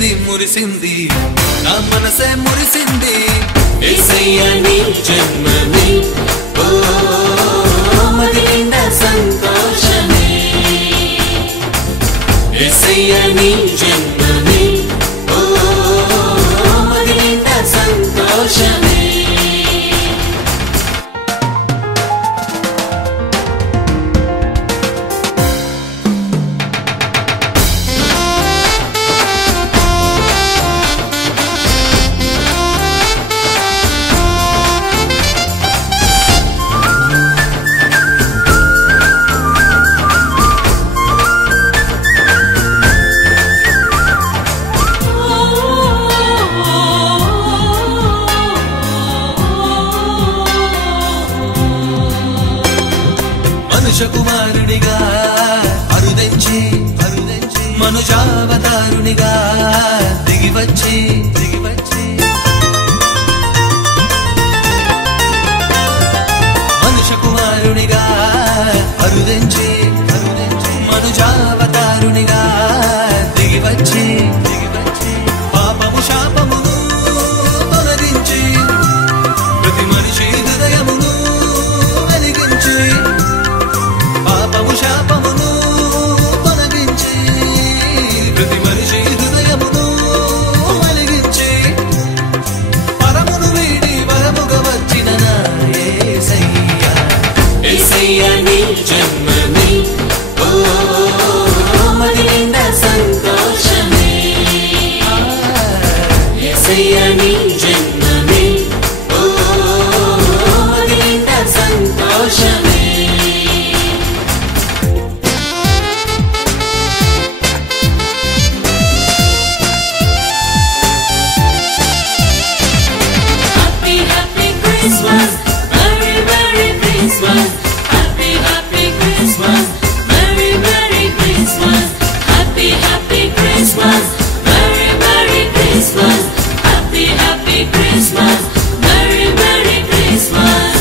మురిసింది మురిసింది నా మనసే మురిసింది యేసయ్యా నీ జన్మమే ఓ మది నిండా సంతోషమే యేసయ్యా నీ జన్మమే ఓ మది నిండా సంతోషమే కుమారునిగా అరుదెంచి మనుజావతారునిగా దిగివచ్చి మనుష కుమారునిగా అరుదెంచి మనుజావతారునిగా దిగివచ్చి పాపము శాపమును తొలగించి ప్రతి మనిషి హృదయమును వెలిగించి పాపము శాపమును తొలగించి ప్రతి మనిషి హృదయమును వెలిగించి పరమును వీడి వరముగా వచ్చిన నా యేసయ్యా యేసయ్యా నీ జన్మమే ఓ మది నిండా సంతోషమే యేసయ్యా నీ జన్మమే ఓ మది నిండా సంతోషమే Christmas, Merry Merry Christmas, Happy Happy Christmas, Merry Merry Christmas, Happy Happy Christmas, Merry Merry Christmas, Happy Happy Christmas, Merry Merry Christmas.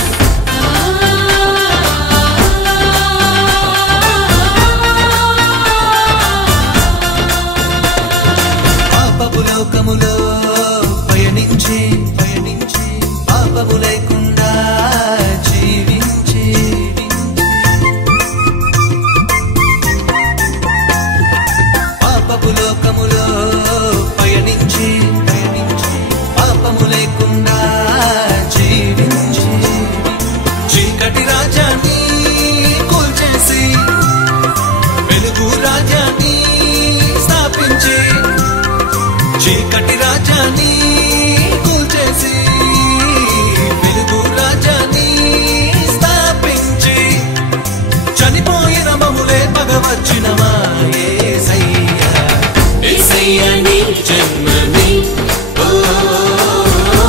పాపపు లోకములో పయనించి పాపము లేకుండా జీవించి పాపపు లోకములో పయనించి పాపము లేకుండా జీవించి చీకటి రాజ్యాన్ని కూల్చేసి వెలుగు రాజ్యాన్ని స్థాపించి చీకటి రాజ్యాన్ని కూల్చేసి వెలుగు రాజ్యాన్ని స్థాపించి చనిపోయిన మమ్ములే పగవచ్చిన మా యేసయ్యా యేసయ్యా నీ జన్మమే ఓ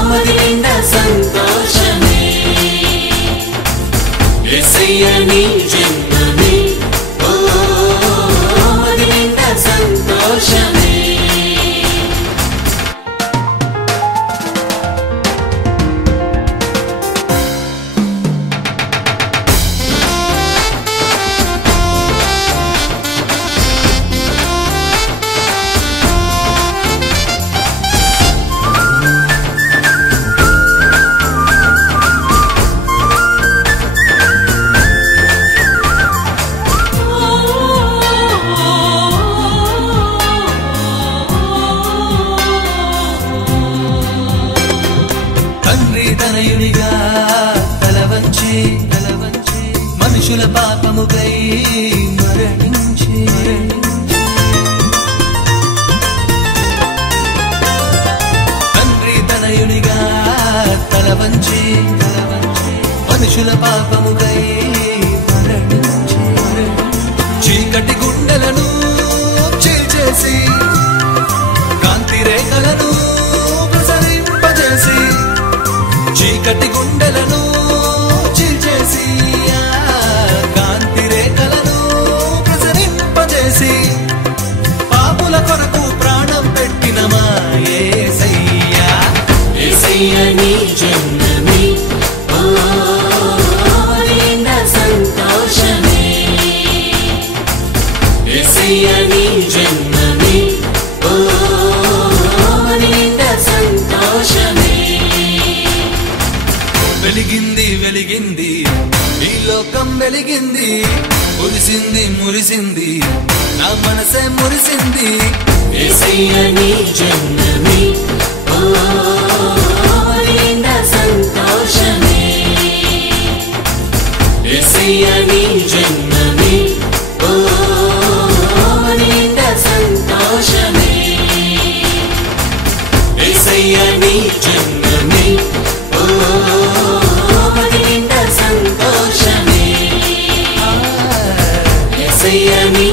మది నిండా సంతోషమే యేసయ్యా నీ జన్మమే ఓ మది నిండా సంతోషమే తనయునిగా తలవంచి మనుషుల పాపముకై మరణించి తండ్రి తనయునిగా తలవంచి మనుషుల పాపముకై మరణించి చీకటి గుండెలను చీల్చేసి కాంతి రేఖలను ప్రసరింపజేసి చీకటి గుండెలను చీల్చేసి కాంతి రేఖలను ప్రసరింపజేసి పాపుల కొరకు ప్రాణం పెట్టిన మా యేసయ్యా యేసయ్యా నీ జన్మమే ఓ మది నిండా సంతోషమే యేసయ్యా నీ జన్మమే ఓ వెలిగింది వెలిగింది ఈ లోకం వెలిగింది మురిసింది మురిసింది నా మనసే మురిసింది యేసయ్య నీ జన్మమే ఓ నిండా సంతోషమే యేసయ్య నీ జన్మమే ఓ నిండా సంతోషమే యేసయ్య నీ జన్మమే ఓ నిండా సంతోషమే యేసయ్య నీ